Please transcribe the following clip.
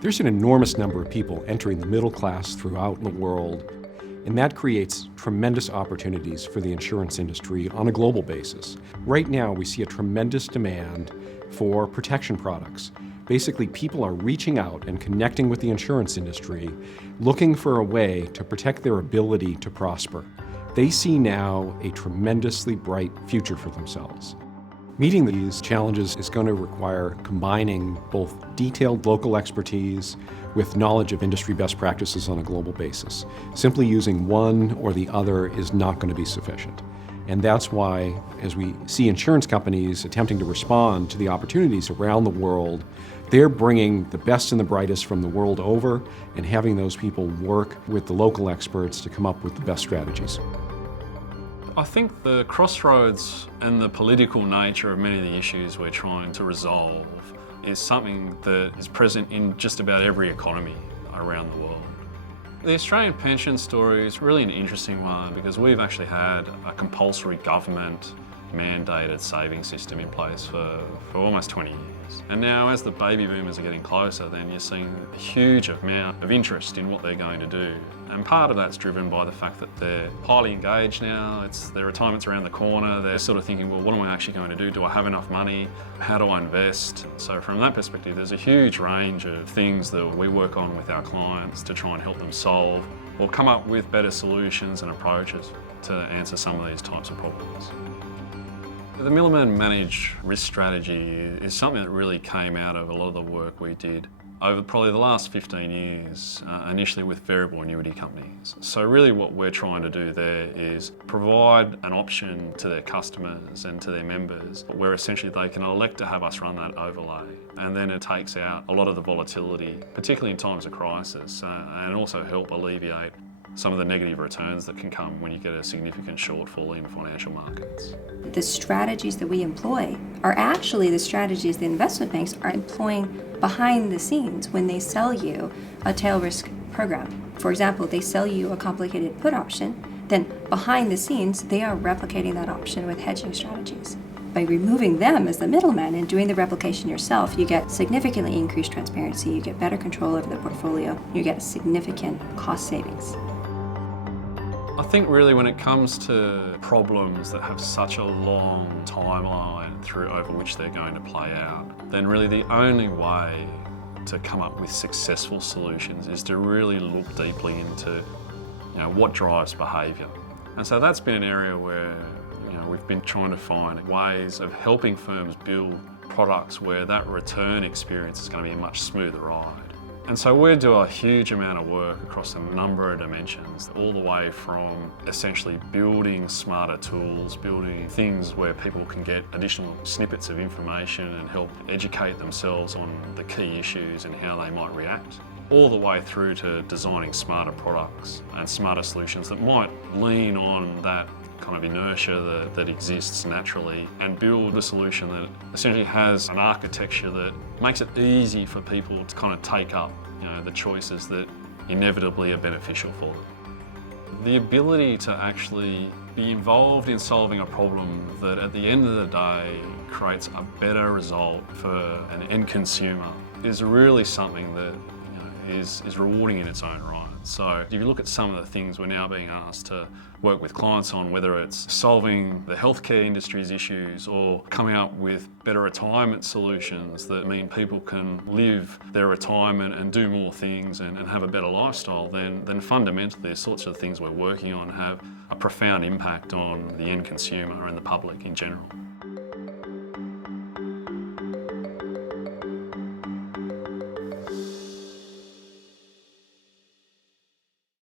There's an enormous number of people entering the middle class throughout the world, and that creates tremendous opportunities for the insurance industry on a global basis. Right now, we see a tremendous demand for protection products. Basically, people are reaching out and connecting with the insurance industry, looking for a way to protect their ability to prosper. They see now a tremendously bright future for themselves. Meeting these challenges is going to require combining both detailed local expertise with knowledge of industry best practices on a global basis. Simply using one or the other is not going to be sufficient. And that's why, as we see insurance companies attempting to respond to the opportunities around the world, they're bringing the best and the brightest from the world over and having those people work with the local experts to come up with the best strategies. I think the crossroads and the political nature of many of the issues we're trying to resolve is something that is present in just about every economy around the world. The Australian pension story is really an interesting one because we've actually had a compulsory government mandated saving system in place for almost 20 years. And now as the baby boomers are getting closer, then you're seeing a huge amount of interest in what they're going to do. And part of that's driven by the fact that they're highly engaged now, their retirement's around the corner, they're sort of thinking, well, what am I actually going to do? Do I have enough money? How do I invest? So from that perspective, there's a huge range of things that we work on with our clients to try and help them solve or come up with better solutions and approaches to answer some of these types of problems. The Milliman managed risk strategy is something that really came out of a lot of the work we did over probably the last 15 years, initially with variable annuity companies. So really what we're trying to do there is provide an option to their customers and to their members where essentially they can elect to have us run that overlay. And then it takes out a lot of the volatility, particularly in times of crisis, and also help alleviate some of the negative returns that can come when you get a significant shortfall in financial markets. The strategies that we employ are actually the strategies the investment banks are employing behind the scenes when they sell you a tail risk program. For example, they sell you a complicated put option, then behind the scenes they are replicating that option with hedging strategies. By removing them as the middleman and doing the replication yourself, you get significantly increased transparency, you get better control over the portfolio, you get significant cost savings. I think really when it comes to problems that have such a long timeline over which they're going to play out, then really the only way to come up with successful solutions is to really look deeply into what drives behaviour. And so that's been an area where we've been trying to find ways of helping firms build products where that return experience is going to be a much smoother ride. And so we do a huge amount of work across a number of dimensions, all the way from essentially building smarter tools, building things where people can get additional snippets of information and help educate themselves on the key issues and how they might react, all the way through to designing smarter products and smarter solutions that might lean on that kind of inertia that exists naturally and build a solution that essentially has an architecture that makes it easy for people to kind of take up the choices that inevitably are beneficial for them. The ability to actually be involved in solving a problem that at the end of the day creates a better result for an end consumer is really something that is rewarding in its own right. So if you look at some of the things we're now being asked to work with clients on, whether it's solving the healthcare industry's issues or coming up with better retirement solutions that mean people can live their retirement and do more things and have a better lifestyle, then fundamentally the sorts of things we're working on have a profound impact on the end consumer and the public in general.